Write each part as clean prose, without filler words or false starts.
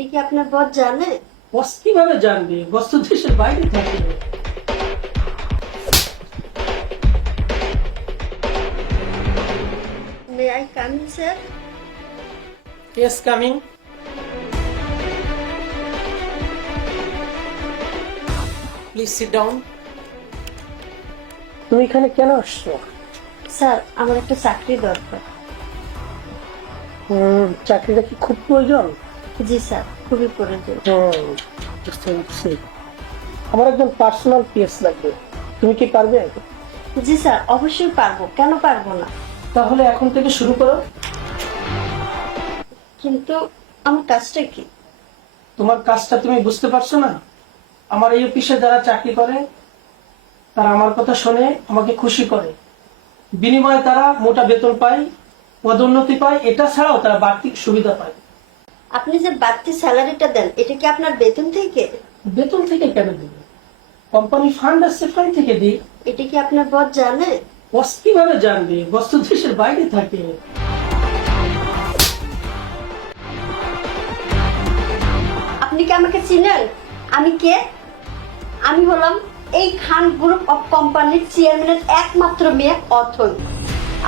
এটা কি আপনার বস জানে? বস কিভাবে জানবে? বস তো দেশের বাইরে থাকে। May I come in sir? Yes, coming. Please sit down. তুমি এখানে কেন আসছো? স্যার আমার একটা চাকরি দরকার। চাকরিটা কি খুব প্রয়োজন? জি স্যার, খুবই প্রয়োজন। বুঝতে পারছি। আমার একজন পার্সোনাল পিএস লাগবে, তুমি কি পারবে? জি স্যার, অবশ্যই পারবো, কেন পারবো না? তাহলে এখন থেকে শুরু করো। কিন্তু আমার কাজটা কি? তোমার কাজটা তুমি বুঝতে পারছো না? আমার এই অফিসে যারা চাকরি করে তারা আমার কথা শুনে আমাকে খুশি করে, বিনিময়ে তারা মোটা বেতন পায়, পদোন্নতি পায়, এটা ছাড়াও তারা বাড়তি সুবিধা পায়। আপনি যে বাড়তি স্যালারিটা দেন, এটা কি আপনার বেতন থেকে? বেতন থেকে কেন দিবে? কোম্পানি ফান্ড আছে, ফান্ড থেকে দিই। এটা কি আপনার বস জানে? বস কিভাবে জানবে? বস তো দেশের বাইরে থাকে। আপনি কি আমাকে চিনেন? আমি কে? আমি হলাম এই খান গ্রুপ অফ কোম্পানির চেয়ারম্যানের একমাত্র মেয়ে অথৈ।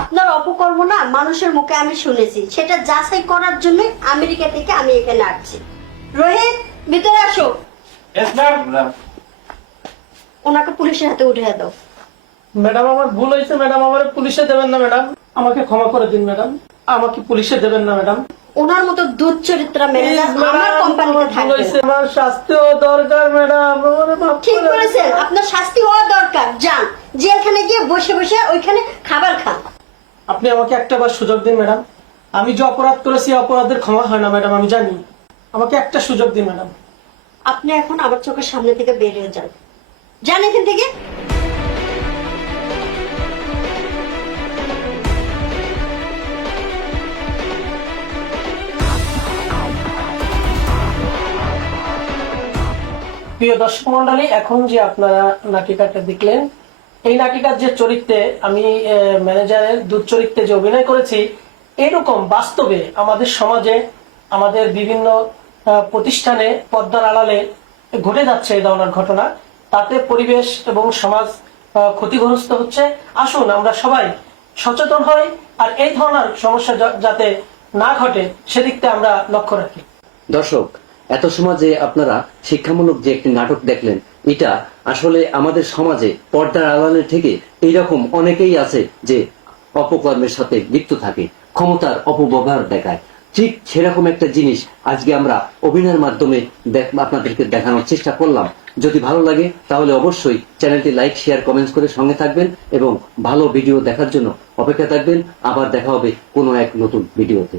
আপনার অপকর্ম না মানুষের মুখে আমি শুনেছি, সেটা যাচাই করার জন্য আমেরিকা থেকে আমি এখানে আসছি। রোহিত, ভিতরে আসো। ওনাকে পুলিশের হাতে উঠিয়ে দাও। ম্যাডাম আমার ভুল হয়েছে ম্যাডাম, আমার পুলিশে দেবেন না ম্যাডাম, আমাকে ক্ষমা করে দিন ম্যাডাম, আমাকে পুলিশে দেবেন না ম্যাডাম। ওনার মতো দুশ্চরিত্রা ম্যানেজার আমার কোম্পানিতে থাকবে না। আমার শাস্তিও দরকার ম্যাডাম। ঠিক বলেছেন, আপনার শাস্তি হওয়া দরকার। যান জেলখানে গিয়ে বসে বসে ওইখানে খাবার খান। আপনি আমাকে একটা বার সুযোগ দিন ম্যাডাম, আমি যে অপরাধ করেছি অপরাধের ক্ষমা হয় না ম্যাডাম, আমি জানি, আমাকে একটা সুযোগ দিন ম্যাডাম। আপনি এখন আমার চোখের সামনে থেকে বের হয়ে যান, যান এখান থেকে। প্রিয় দর্শক মন্ডলী, এখন যে আপনারা নাটিকাটা দেখলেন, এই নাটিকার যে চরিত্রে আমি ম্যানেজারের চরিত্রে যে অভিনয় করেছি, এরকম বাস্তবে আমাদের সমাজে, আমাদের বিভিন্ন প্রতিষ্ঠানে পর্দার আড়ালে ঘটে যাচ্ছে এই ধরনের ঘটনা। তাতে পরিবেশ এবং সমাজ ক্ষতিগ্রস্ত হচ্ছে। আসুন আমরা সবাই সচেতন হই, আর এই ধরনের সমস্যা যাতে না ঘটে সেদিকটা আমরা লক্ষ্য রাখি। দর্শক, এত সময় যে আপনারা শিক্ষামূলক যে একটি নাটক দেখলেন, এটা আসলে আমাদের সমাজে পর্দার আড়ালে থেকে এইরকম অনেকেই আছে যে অপকর্মের সাথে লিপ্ত থাকে, ক্ষমতার অপব্যবহার দেখায়। ঠিক সেরকম একটা জিনিস আজকে আমরা অভিনয়ের মাধ্যমে আপনাদেরকে দেখানোর চেষ্টা করলাম। যদি ভালো লাগে তাহলে অবশ্যই চ্যানেলটি লাইক, শেয়ার, কমেন্টস করে সঙ্গে থাকবেন এবং ভালো ভিডিও দেখার জন্য অপেক্ষা থাকবেন। আবার দেখা হবে কোনো এক নতুন ভিডিওতে।